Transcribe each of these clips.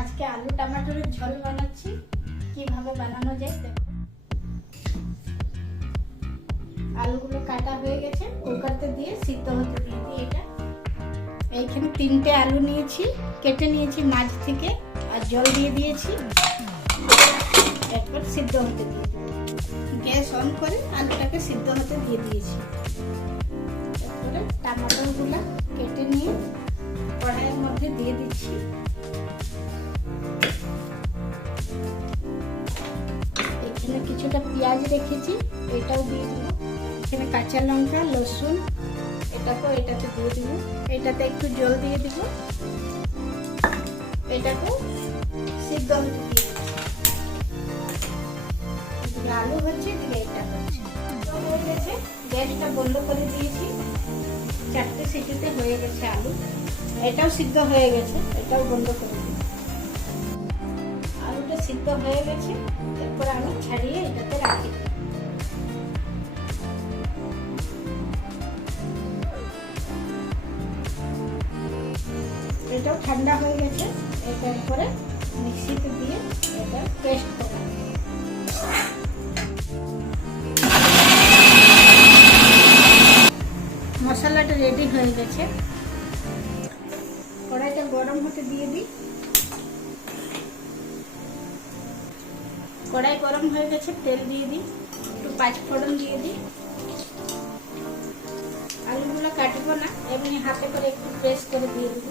আজকে আলু টমেটোর ঝোল বানাচ্ছি, কিভাবে বানানো যায় দেখো। আলুগুলো কাটা হয়ে গেছে, কুকারতে দিয়ে সিদ্ধ হতে দিয়ে দিই। এটা এইখানে 3টে আলু নিয়েছি, কেটে নিয়েছি মাছ থেকে, আর জল দিয়ে দিয়েছি। এরপর সিদ্ধ হতে দিয়ে গ্যাস অন করে আলুটাকে সিদ্ধ হতে দিয়ে দিয়েছি। তারপরে টমেটোগুলো কেটে নিয়ে কড়াইয়ের মধ্যে দিয়ে দিচ্ছি। এখানে কিছুটা পেঁয়াজ রেখেছি, এটাও দিয়ে দিব। এখানে কাঁচা লঙ্কা, রসুন, এটাতে দিয়ে দিব। এটাতে একটু জল দিয়ে দিব। এটাকে সিদ্ধ হতে দিয়ে দিচ্ছি। আলু হচ্ছে, এদিকে এটা হচ্ছে। হয়ে গেছে, গ্যাসটা বন্ধ করে দিয়েছি। 4টে সিটিতে হয়ে গেছে আলু। এটাও সিদ্ধ হয়ে গেছে, এটাও বন্ধ করে দিই। আলুটা সিদ্ধ হয়ে গেছে, এরপর আমি ছাড়িয়ে এটাতে রাখি। এটাও ঠান্ডা হয়ে গেছে, এটার পরে মিক্সিতে দিয়ে এটা পেস্ট করে মশলাটা রেডি হয়ে গেছে। কড়াইটা গরম হতে দিয়ে দিই। কড়াই গরম হয়ে গেছে, তেল দিয়ে দিই, একটু 5 ফোড়ন দিয়ে দিই। আলুগুলো কাটবো না, এমনি হাতে করে একটু প্রেস করে দিয়ে দিব।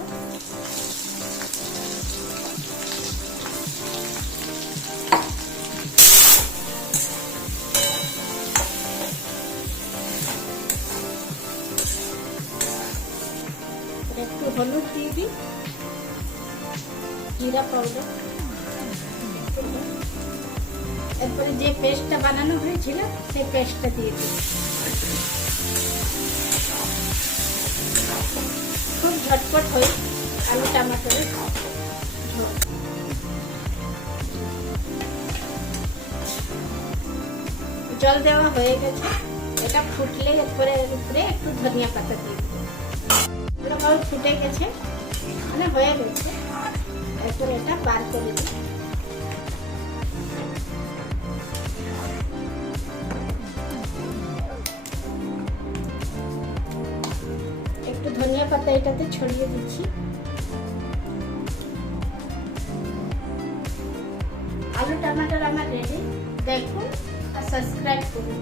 একটু হলুদ দিয়ে দিই, জিরা পাউডার। এরপরে যে পেস্টটা বানানো হয়েছিল সেই পেস্টটা দিয়ে দিই। খুব ঝটপট হয় আলু টমেটোর ঝোল। জল দেওয়া হয়ে গেছে, এটা ফুটলে এরপরে এর উপরে একটু ধনিয়া পাতা দিয়ে দিই। ভালো ফুটে গেছে, মানে হয়ে গেছে। এরপর এটা বার করে দিই। একটু ধনিয়া পাতা এটাতে ছড়িয়ে দিচ্ছি। আলু টমেটোর আমার রেডি। দেখুন আর সাবস্ক্রাইব করুন।